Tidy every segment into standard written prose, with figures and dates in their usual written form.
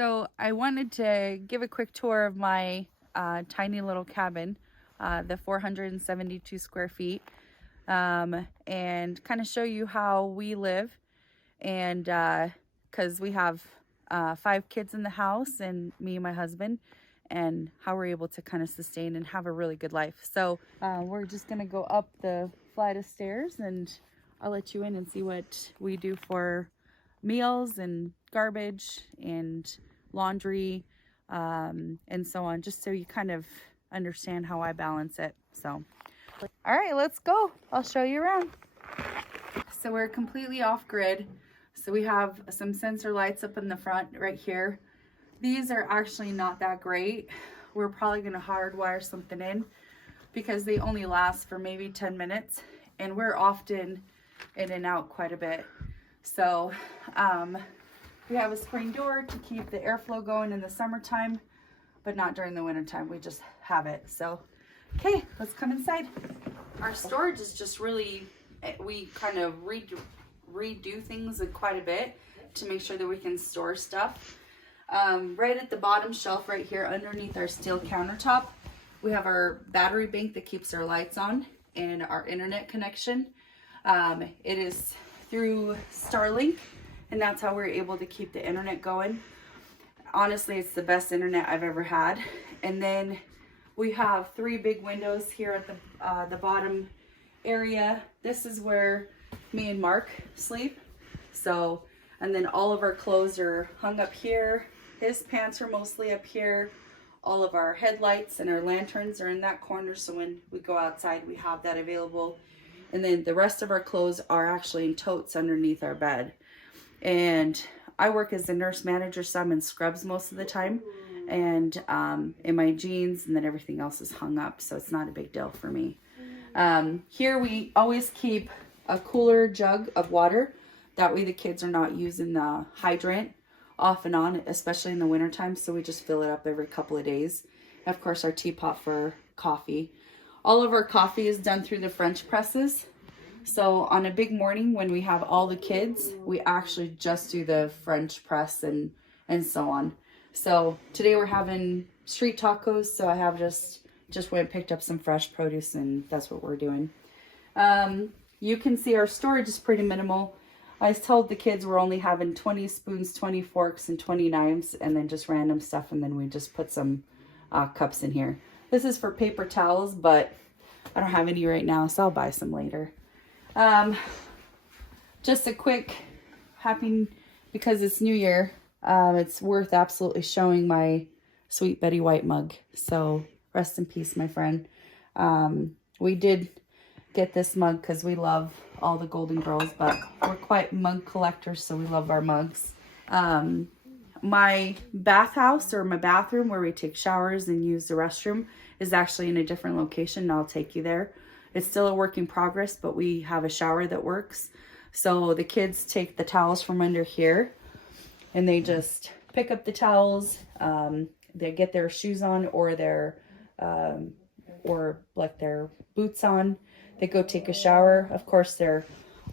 So I wanted to give a quick tour of my tiny little cabin, the 472 square feet, and kind of show you how we live. And because we have 5 kids in the house, and me and my husband, and how we're able to kind of sustain and have a really good life. So we're just gonna go up the flight of stairs, and I'll let you in and see what we do for meals and garbage and laundry, and so on, just so you kind of understand how I balance it. So all right, let's go. I'll show you around. So we're completely off grid. So we have some sensor lights up in the front right here. These are actually not that great. We're probably going to hardwire something in because they only last for maybe 10 minutes, and we're often in and out quite a bit. So we have a screen door to keep the airflow going in the summertime, but not during the winter time. We just have it. So, okay, let's come inside. Our storage is just really, we kind of redo things quite a bit to make sure that we can store stuff. Right at the bottom shelf right here underneath our steel countertop, we have our battery bank that keeps our lights on and our internet connection. It is through Starlink, and that's how we're able to keep the internet going. Honestly, it's the best internet I've ever had. And then we have 3 big windows here at the bottom area. This is where me and Mark sleep. So, and then all of our clothes are hung up here. His pants are mostly up here. All of our headlights and our lanterns are in that corner, so when we go outside, we have that available. And then the rest of our clothes are actually in totes underneath our bed. And I work as a nurse manager, so I'm in scrubs most of the time, and in my jeans, and then everything else is hung up, so it's not a big deal for me. Here we always keep a cooler jug of water. That way the kids are not using the hydrant off and on, especially in the wintertime, so we just fill it up every couple of days. And of course, our teapot for coffee. All of our coffee is done through the French presses. So on a big morning when we have all the kids, we actually just do the French press and so on. So today we're having street tacos, so I have just went and picked up some fresh produce, and that's what we're doing. You can see our storage is pretty minimal. I told the kids we're only having 20 spoons, 20 forks, and 20 knives, and then just random stuff, and then we just put some cups in here. This is for paper towels, but I don't have any right now, so I'll buy some later. Just a quick happy, because it's New Year, it's worth absolutely showing my Sweet Betty White mug. So rest in peace, my friend. We did get this mug because we love all the Golden Girls, but we're quite mug collectors, so we love our mugs. My bathhouse, or my bathroom where we take showers and use the restroom, is actually in a different location, and I'll take you there. It's still a work in progress, but we have a shower that works. So the kids take the towels from under here, and they just pick up the towels. They get their shoes on, or their boots on. They go take a shower. Of course, they're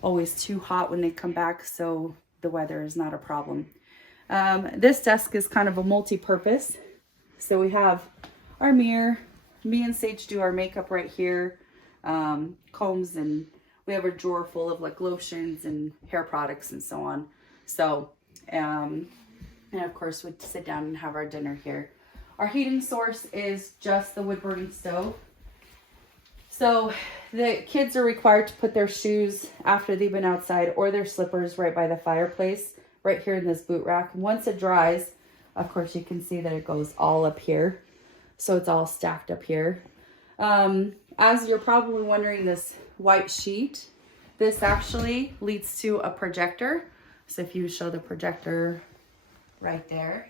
always too hot when they come back, so the weather is not a problem. This desk is kind of a multi-purpose. So we have our mirror. Me and Sage do our makeup right here. Combs, and we have a drawer full of like lotions and hair products and so on. So, and of course we sit down and have our dinner here. Our heating source is just the wood burning stove. So the kids are required to put their shoes after they've been outside, or their slippers, right by the fireplace, right here in this boot rack. Once it dries, of course you can see that it goes all up here. So it's all stacked up here. As you're probably wondering, this white sheet, this actually leads to a projector. So if you show the projector right there,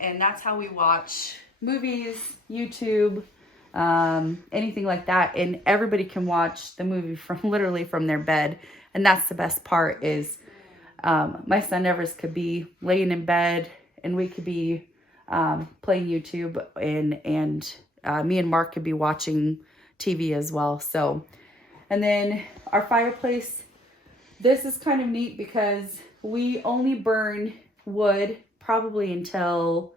and that's how we watch movies, YouTube, anything like that. And everybody can watch the movie from literally from their bed. And that's the best part is, my son Everest could be laying in bed, and we could be playing YouTube, and me and Mark could be watching TV as well. So, and then our fireplace, this is kind of neat because we only burn wood, probably until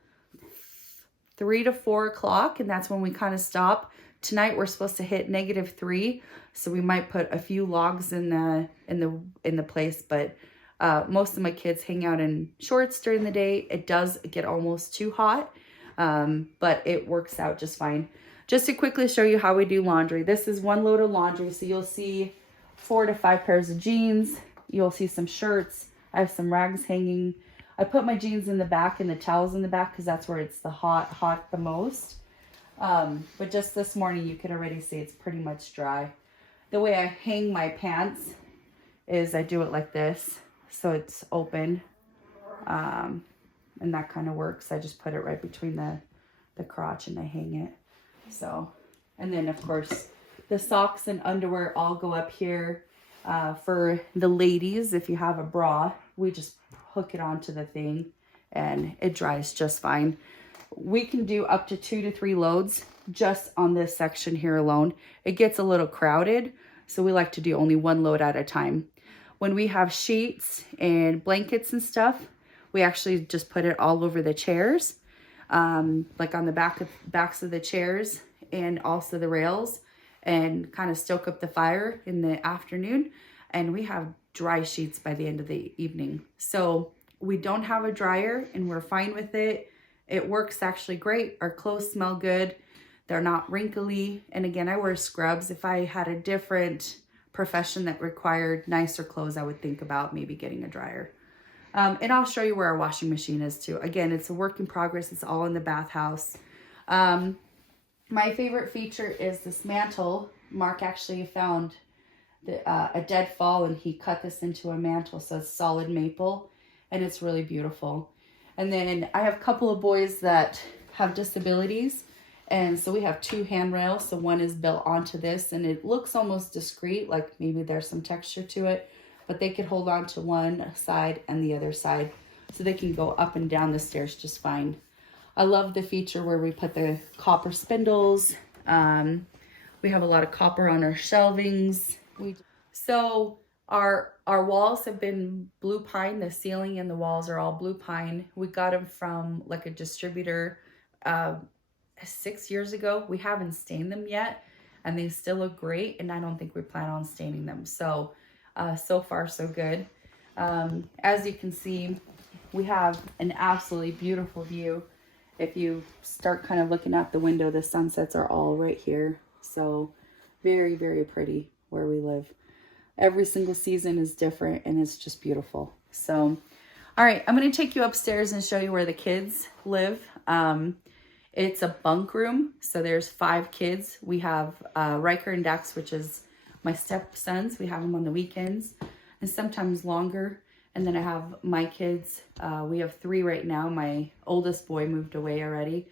3 to 4 o'clock, and that's when we kind of stop. Tonight we're supposed to hit -3, so we might put a few logs in the place, but most of my kids hang out in shorts during the day. It does get almost too hot, but it works out just fine. Just to quickly show you how we do laundry. This is one load of laundry, so you'll see 4 to 5 pairs of jeans. You'll see some shirts. I have some rags hanging. I put my jeans in the back and the towels in the back because that's where it's the hot the most. But just this morning, you can already see it's pretty much dry. The way I hang my pants is I do it like this, so it's open, and that kind of works. I just put it right between the crotch and I hang it. So, and then of course, the socks and underwear all go up here. For the ladies, if you have a bra, we just hook it onto the thing and it dries just fine. We can do up to 2 to 3 loads just on this section here alone. It gets a little crowded, so we like to do only 1 load at a time. When we have sheets and blankets and stuff, we actually just put it all over the chairs, like on the backs of the chairs and also the rails, and kind of stoke up the fire in the afternoon, and we have dry sheets by the end of the evening. So we don't have a dryer and we're fine with it. It works actually great. Our clothes smell good. They're not wrinkly. And again, I wear scrubs. If I had a different profession that required nicer clothes, I would think about maybe getting a dryer. And I'll show you where our washing machine is too. Again, it's a work in progress. It's all in the bathhouse. My favorite feature is this mantle. Mark actually found a dead fall and he cut this into a mantle, so it's solid maple and it's really beautiful. And then I have a couple of boys that have disabilities, and so we have 2 handrails. So one is built onto this and it looks almost discreet, like maybe there's some texture to it, but they could hold on to one side and the other side, so they can go up and down the stairs just fine. I love the feature where we put the copper spindles. We have a lot of copper on our shelvings. So our walls have been blue pine. The ceiling and the walls are all blue pine. We got them from like a distributor 6 years ago. We haven't stained them yet, and they still look great, and I don't think we plan on staining them. So, so far so good. As you can see, we have an absolutely beautiful view. If you start kind of looking out the window, the sunsets are all right here. So very, very pretty where we live. Every single season is different and it's just beautiful. So, all right, I'm going to take you upstairs and show you where the kids live. It's a bunk room. So there's 5 kids. We have Riker and Dax, which is my stepsons. We have them on the weekends and sometimes longer. And then I have my kids. We have 3 right now. My oldest boy moved away already.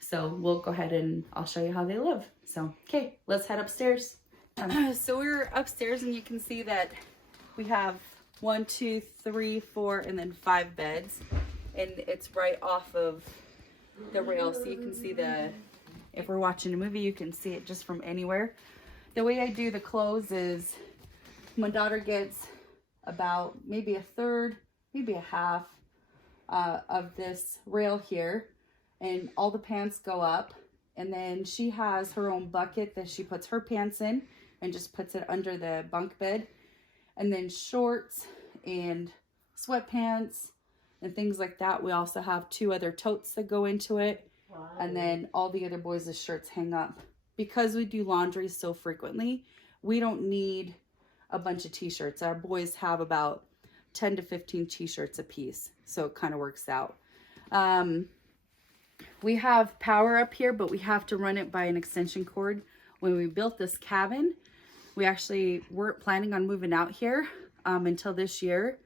So we'll go ahead and I'll show you how they live. So, okay, let's head upstairs. So we're upstairs and you can see that we have 1, 2, 3, 4, and then 5 beds. And it's right off of the rail. So you can see if we're watching a movie, you can see it just from anywhere. The way I do the clothes is my daughter gets about maybe a third, maybe a half of this rail here, and all the pants go up, and then she has her own bucket that she puts her pants in and just puts it under the bunk bed, and then shorts and sweatpants and things like that. We also have 2 other totes that go into it. Wow. And then all the other boys' shirts hang up. Because we do laundry so frequently, we don't need a bunch of t-shirts. Our boys have about 10 to 15 t-shirts a piece, so it kind of works out. We have power up here, but we have to run it by an extension cord. When we built this cabin, we actually weren't planning on moving out here until this year.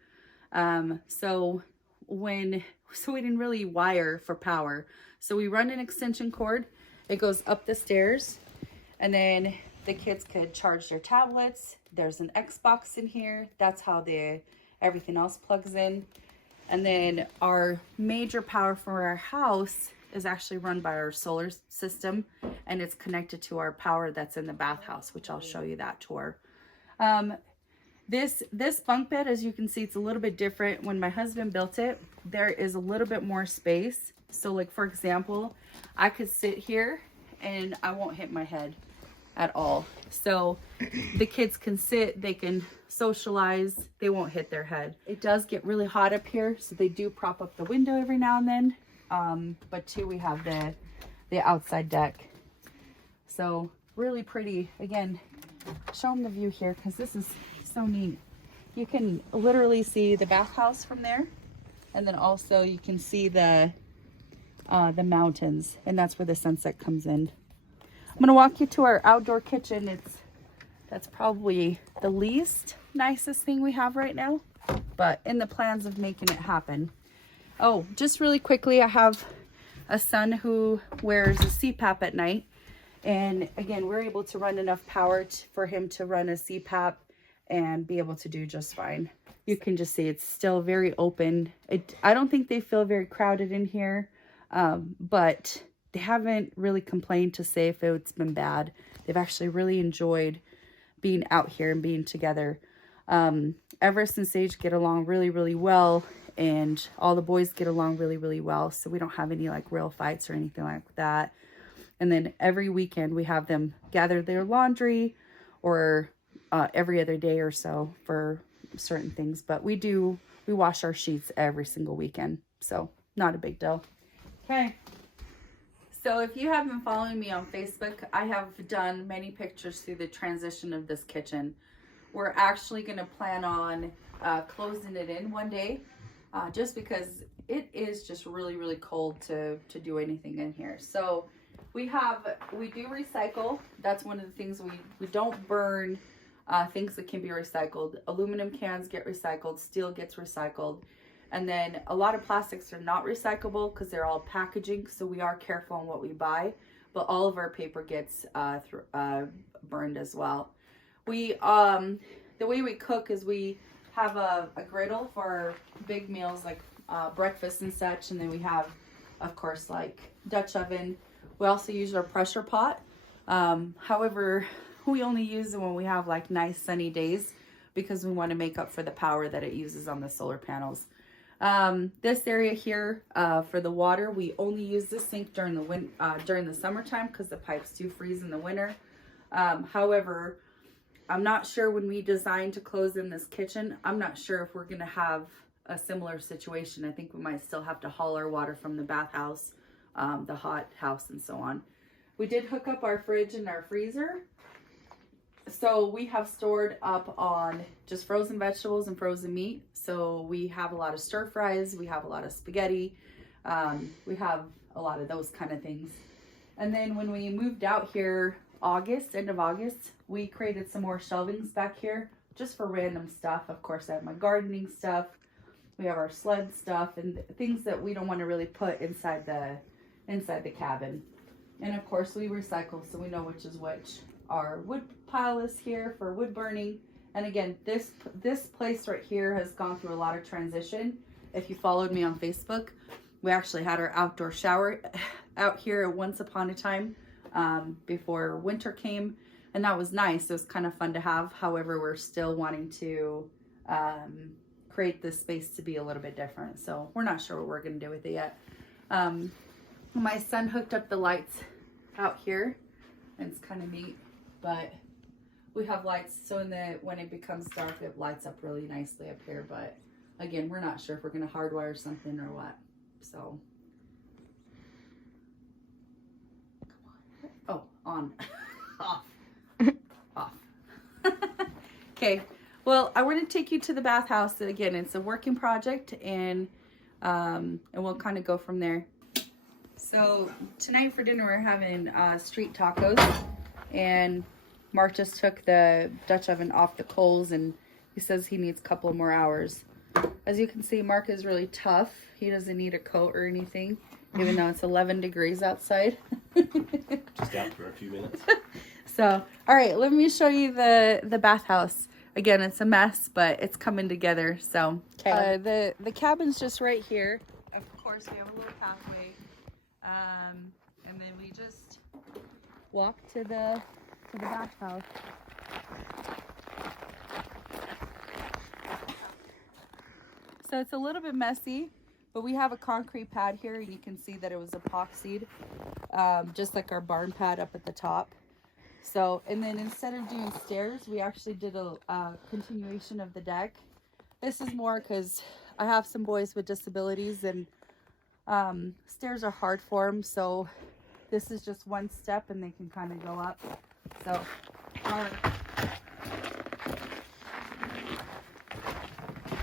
So we didn't really wire for power. So we run an extension cord. It goes up the stairs, and then the kids could charge their tablets. There's an Xbox in here. That's how everything else plugs in. And then our major power for our house is actually run by our solar system, and it's connected to our power that's in the bathhouse, which I'll show you that tour. This bunk bed, as you can see, it's a little bit different. When my husband built it, there is a little bit more space. So like, for example, I could sit here and I won't hit my head at all. So the kids can sit, they can socialize, they won't hit their head. It does get really hot up here, so they do prop up the window every now and then. But too, we have the outside deck. So really pretty. Again, show them the view here because this is so neat. You can literally see the bathhouse from there, and then also you can see the mountains, and that's where the sunset comes in. I'm gonna walk you to our outdoor kitchen. That's probably the least nicest thing we have right now, but in the plans of making it happen. Oh, just really quickly, I have a son who wears a CPAP at night, and again, we're able to run enough power for him to run a CPAP and be able to do just fine. You can just see it's still very open. I don't think they feel very crowded in here, but they haven't really complained to say if it's been bad. They've actually really enjoyed being out here and being together. Everest and Sage get along really, really well, and all the boys get along really, really well. So we don't have any like real fights or anything like that. And then every weekend we have them gather their laundry, or every other day or so for certain things. But we wash our sheets every single weekend. So not a big deal. Okay. So if you have been following me on Facebook, I have done many pictures through the transition of this kitchen. We're actually going to plan on closing it in one day, just because it is just really, really cold to do anything in here. So we do recycle. That's one of the things we don't burn things that can be recycled. Aluminum cans get recycled, steel gets recycled. And then a lot of plastics are not recyclable because they're all packaging, so we are careful on what we buy. But all of our paper gets burned as well. The way we cook is we have a griddle for our big meals like breakfast and such, and then we have, of course, like Dutch oven. We also use our pressure pot. However, we only use it when we have like nice sunny days because we want to make up for the power that it uses on the solar panels. This area here, for the water, we only use the sink during the summertime because the pipes do freeze in the winter. However, I'm not sure when we designed to close in this kitchen, I'm not sure if we're going to have a similar situation. I think we might still have to haul our water from the bathhouse, the hot house, and so on. We did hook up our fridge and our freezer. So we have stored up on just frozen vegetables and frozen meat. So we have a lot of stir fries, we have a lot of spaghetti, we have a lot of those kind of things. And then when we moved out here end of August, we created some more shelvings back here just for random stuff. Of course, I have my gardening stuff, we have our sled stuff, and things that we don't want to really put inside the cabin. And of course we recycle, so we know which is which. Our wood pile is here for wood burning. And again, this place right here has gone through a lot of transition. If you followed me on Facebook, we actually had our outdoor shower out here once upon a time, before winter came, and that was nice. It was kind of fun to have. However, we're still wanting to create this space to be a little bit different. So we're not sure what we're going to do with it yet. My son hooked up the lights out here, and it's kind of neat. But we have lights, so when it becomes dark, it lights up really nicely up here. But again, we're not sure if we're going to hardwire something or what. So, come on. Oh, on. Off. Okay. Well, I want to take you to the bathhouse. Again, it's a working project, and we'll kind of go from there. So tonight for dinner, we're having street tacos, and Mark just took the Dutch oven off the coals, and he says he needs a couple more hours. As you can see, Mark is really tough. He doesn't need a coat or anything, even though it's 11 degrees outside. Just out for a few minutes. So, all right, let me show you the bathhouse. Again, it's a mess, but it's coming together. So, okay. The cabin's just right here. Of course, we have a little pathway, and then we just walk to the bathhouse. So it's a little bit messy, but we have a concrete pad here, and you can see that it was epoxied, just like our barn pad up at the top. So, and then instead of doing stairs, we actually did a continuation of the deck. This is more because I have some boys with disabilities, and stairs are hard for them. So this is just one step, and they can kind of go up. So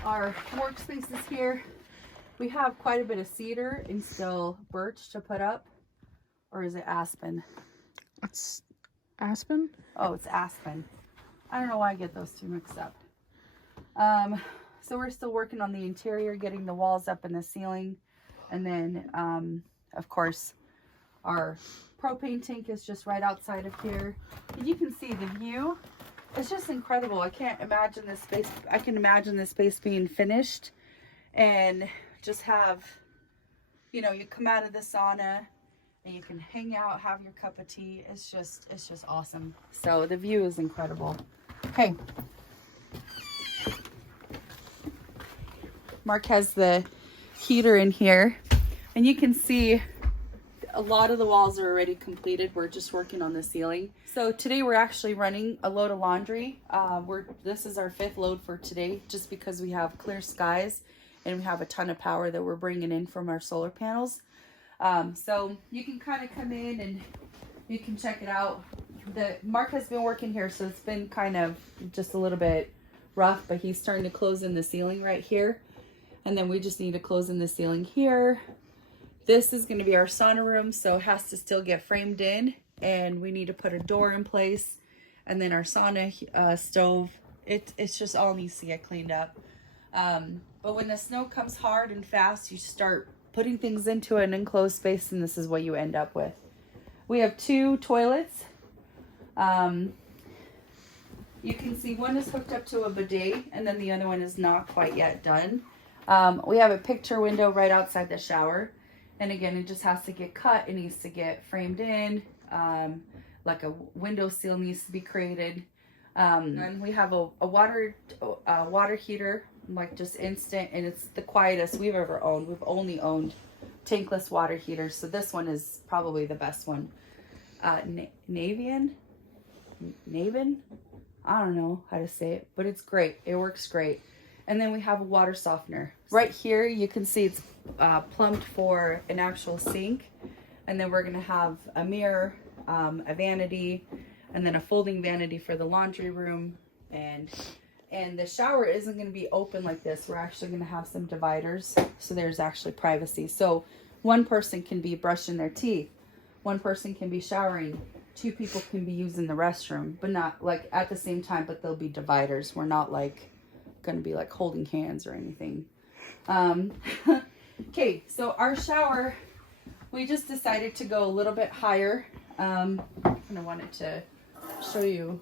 our workspace is here. We have quite a bit of cedar and still birch to put up. Or is it aspen? It's aspen? Oh, it's aspen. I don't know why I get those two mixed up. So we're still working on the interior, getting the walls up and the ceiling. And then, of course, our propane tank is just right outside of here. And you can see the view. It's just incredible. I can't imagine this space. I can imagine this space being finished and just have, you know, you come out of the sauna and you can hang out, have your cup of tea. It's just awesome. So the view is incredible. Okay. Mark has the heater in here, and you can see a lot of the walls are already completed. We're just working on the ceiling. So today we're actually running a load of laundry. This is our 5th load for today, just because we have clear skies and we have a ton of power that we're bringing in from our solar panels. So you can kind of come in and you can check it out. Mark has been working here, so it's been kind of just a little bit rough, but he's starting to close in the ceiling right here. And then we just need to close in the ceiling here. This is going to be our sauna room, so it has to still get framed in, and we need to put a door in place. And then our sauna stove, it's just all needs to get cleaned up. But when the snow comes hard and fast, you start putting things into an enclosed space, and this is what you end up with. We have 2 toilets. You can see one is hooked up to a bidet, and then the other one is not quite yet done. We have a picture window right outside the shower. And again, it just has to get cut. It needs to get framed in. Like a window seal needs to be created. And we have a water heater, like just instant. And it's the quietest we've ever owned. We've only owned tankless water heaters. So this one is probably the best one. Navian? I don't know how to say it, but it's great. It works great. And then we have a water softener. Right here, you can see it's plumbed for an actual sink. And then we're going to have a mirror, a vanity, and then a folding vanity for the laundry room. And the shower isn't going to be open like this. We're actually going to have some dividers, so there's actually privacy. So one person can be brushing their teeth. One person can be showering. 2 people can be using the restroom, but not like at the same time, but there'll be dividers. We're not like going to be like holding hands or anything. Okay, so our shower, we just decided to go a little bit higher. And I wanted to show you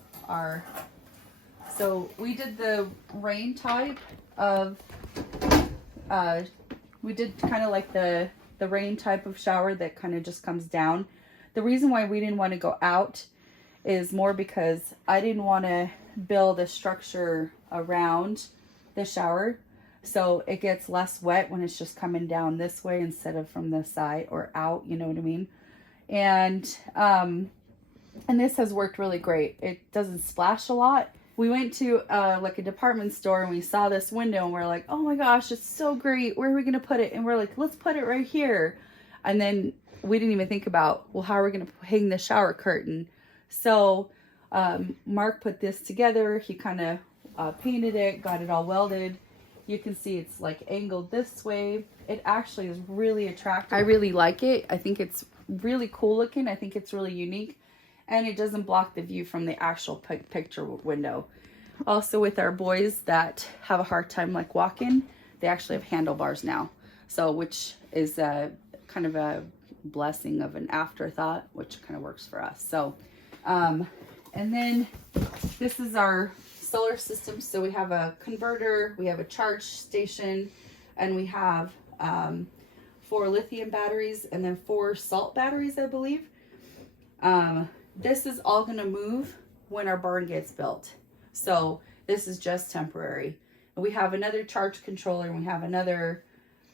so we did the rain type of, we did kind of like the rain type of shower that kind of just comes down. The reason why we didn't want to go out is more because I didn't want to build a structure around the shower, so it gets less wet when it's just coming down this way instead of from the side or out, you know what I mean? And this has worked really great. It doesn't splash a lot. We went to like a department store and we saw this window and we're like, oh my gosh, it's so great. Where are we going to put it? And we're like, let's put it right here. And then we didn't even think about, well, how are we going to hang the shower curtain? So Mark put this together. He kind of painted it, got it all welded. You can see it's like angled this way. It actually is really attractive. I really like it. I think it's really cool looking. I think it's really unique. And it doesn't block the view from the actual picture window. Also, with our boys that have a hard time like walking, they actually have handlebars now. So, which is kind of a blessing of an afterthought, which kind of works for us. So, and then this is our solar system. So we have a converter, we have a charge station, and we have 4 lithium batteries and then 4 salt batteries, I believe. This is all going to move when our barn gets built. So this is just temporary. We have another charge controller, and we have another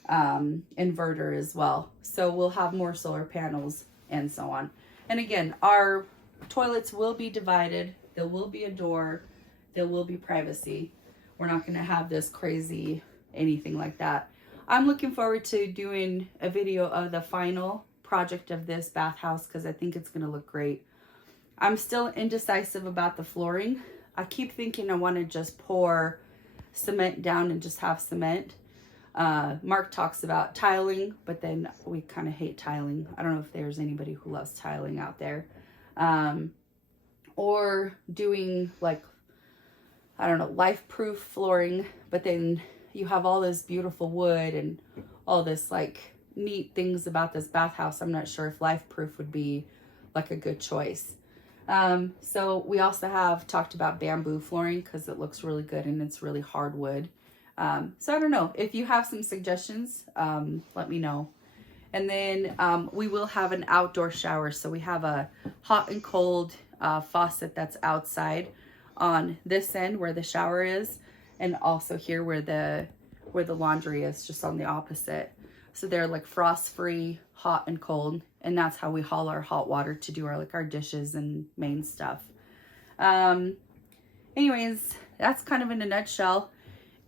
inverter as well. So we'll have more solar panels and so on. And again, our toilets will be divided. There will be a door. There will be privacy. We're not going to have this crazy anything like that. I'm looking forward to doing a video of the final project of this bathhouse because I think it's going to look great. I'm still indecisive about the flooring. I keep thinking I want to just pour cement down and just have cement. Mark talks about tiling, but then we kind of hate tiling. I don't know if there's anybody who loves tiling out there. Or doing like, I don't know, life-proof flooring, but then you have all this beautiful wood and all this like neat things about this bathhouse. I'm not sure if life-proof would be like a good choice. So we also have talked about bamboo flooring because it looks really good and it's really hard wood. So I don't know, if you have some suggestions, let me know. And then we will have an outdoor shower. So we have a hot and cold faucet that's outside on this end where the shower is, and also here where the laundry is, just on the opposite. So they're like frost-free, hot and cold, and that's how we haul our hot water to do our dishes and main stuff. Anyways, that's kind of in a nutshell.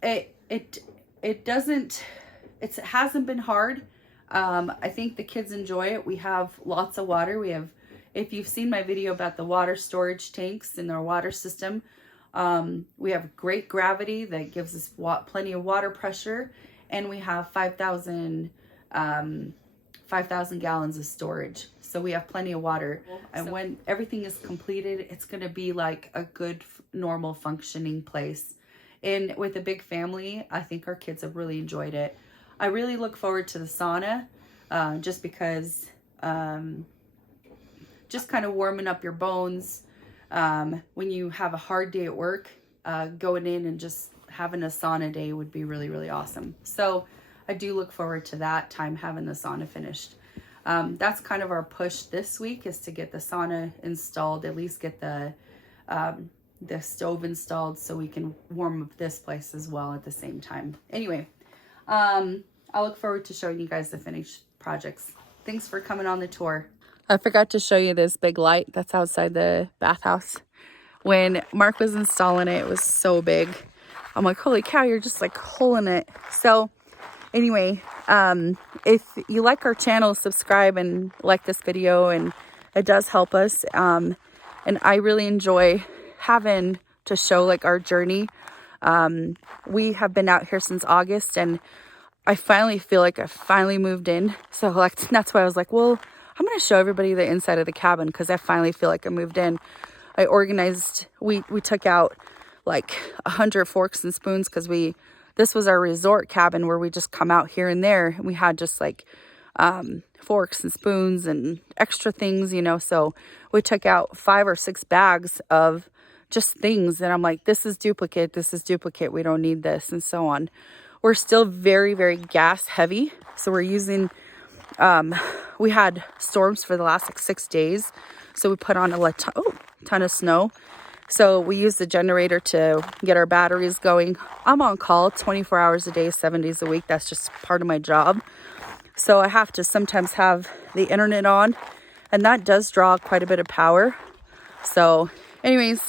It hasn't been hard. I think the kids enjoy it. We have lots of water. If you've seen my video about the water storage tanks in our water system, we have great gravity that gives us plenty of water pressure, and we have 5,000 gallons of storage. So we have plenty of water. And when everything is completed, it's going to be like a good, normal functioning place. And with a big family, I think our kids have really enjoyed it. I really look forward to the sauna, just because, just kind of warming up your bones. When you have a hard day at work, going in and just having a sauna day would be really, really awesome. So I do look forward to that time, having the sauna finished. That's kind of our push this week, is to get the sauna installed, at least get the stove installed so we can warm up this place as well at the same time. Anyway, I look forward to showing you guys the finished projects. Thanks for coming on the tour. I forgot to show you this big light that's outside the bathhouse. When Mark was installing it, it was so big. I'm like, holy cow, you're just like holding it. So anyway, if you like our channel, subscribe and like this video, and it does help us. And I really enjoy having to show like our journey. We have been out here since August, and I finally feel like I finally moved in. So like, that's why I was like, well, I'm going to show everybody the inside of the cabin, because I finally feel like I moved in. I organized, we took out like 100 forks and spoons, because this was our resort cabin where we just come out here and there. And we had just like forks and spoons and extra things, so we took out 5 or 6 bags of just things. And I'm like, this is duplicate. We don't need this, and so on. We're still very, very gas heavy. So we're using, we had storms for the last like 6 days. So we put on a ton of snow. So we use the generator to get our batteries going. I'm on call 24 hours a day, 7 days a week. That's just part of my job. So I have to sometimes have the internet on, and that does draw quite a bit of power. So anyways,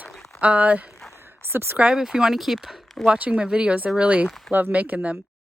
subscribe if you want to keep watching my videos. I really love making them.